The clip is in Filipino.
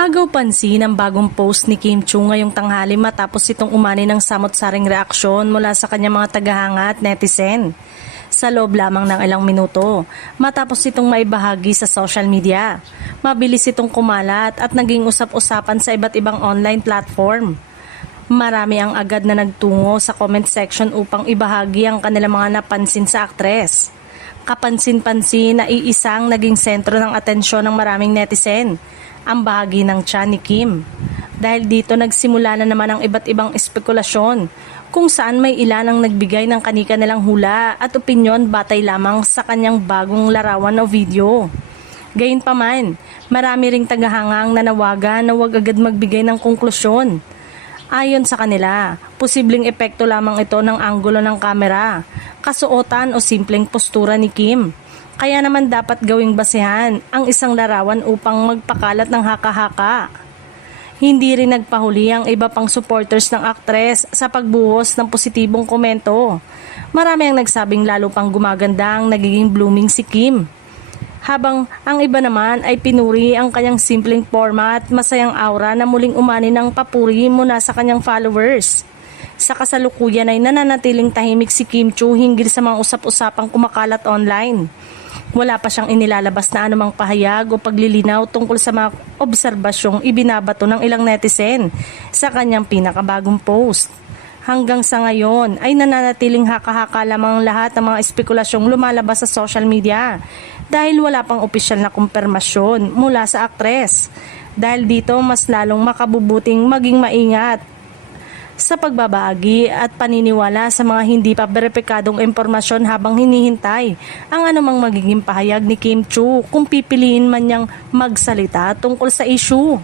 Agaw pansin ang bagong post ni Kim Chiu ngayong tanghali matapos itong umani ng samot-saring reaksyon mula sa kanyang mga tagahanga at netizen. Sa loob lamang ng ilang minuto, matapos itong maibahagi sa social media, mabilis itong kumalat at naging usap-usapan sa iba't ibang online platform. Marami ang agad na nagtungo sa comment section upang ibahagi ang kanilang mga napansin sa aktres. Kapansin-pansin na iisang naging sentro ng atensyon ng maraming netizen, ang bahagi ng tiyan ni Kim. Dahil dito nagsimula na naman ang iba't ibang espekulasyon kung saan may ilan ang nagbigay ng kani-kanilang hula at opinyon batay lamang sa kanyang bagong larawan o video. Gayunpaman, marami ring tagahangang nanawagan na huwag agad magbigay ng konklusyon. Ayon sa kanila, posibleng epekto lamang ito ng anggulo ng kamera, kasuotan o simpleng postura ni Kim. Kaya naman dapat gawing basehan ang isang larawan upang magpakalat ng haka-haka. Hindi rin nagpahuli ang iba pang supporters ng aktres sa pagbuhos ng positibong komento. Marami ang nagsabing lalo pang gumaganda ang nagiging blooming si Kim. Habang ang iba naman ay pinuri ang kanyang simpleng format, masayang aura na muling umani ng papuri mula sa kanyang followers. Sa kasalukuyan ay nananatiling tahimik si Kim Chiu hinggil sa mga usap-usapang kumakalat online. Wala pa siyang inilalabas na anumang pahayag o paglilinaw tungkol sa mga obserbasyong ibinabato ng ilang netizen sa kanyang pinakabagong post. Hanggang sa ngayon ay nananatiling haka-haka lamang lahat ng mga espekulasyong lumalabas sa social media dahil wala pang opisyal na kumpirmasyon mula sa aktres. Dahil dito mas lalong makabubuting maging maingat sa pagbabahagi at paniniwala sa mga hindi pa beripikadong impormasyon habang hinihintay ang anumang magiging pahayag ni Kim Chiu kung pipiliin man niyang magsalita tungkol sa issue.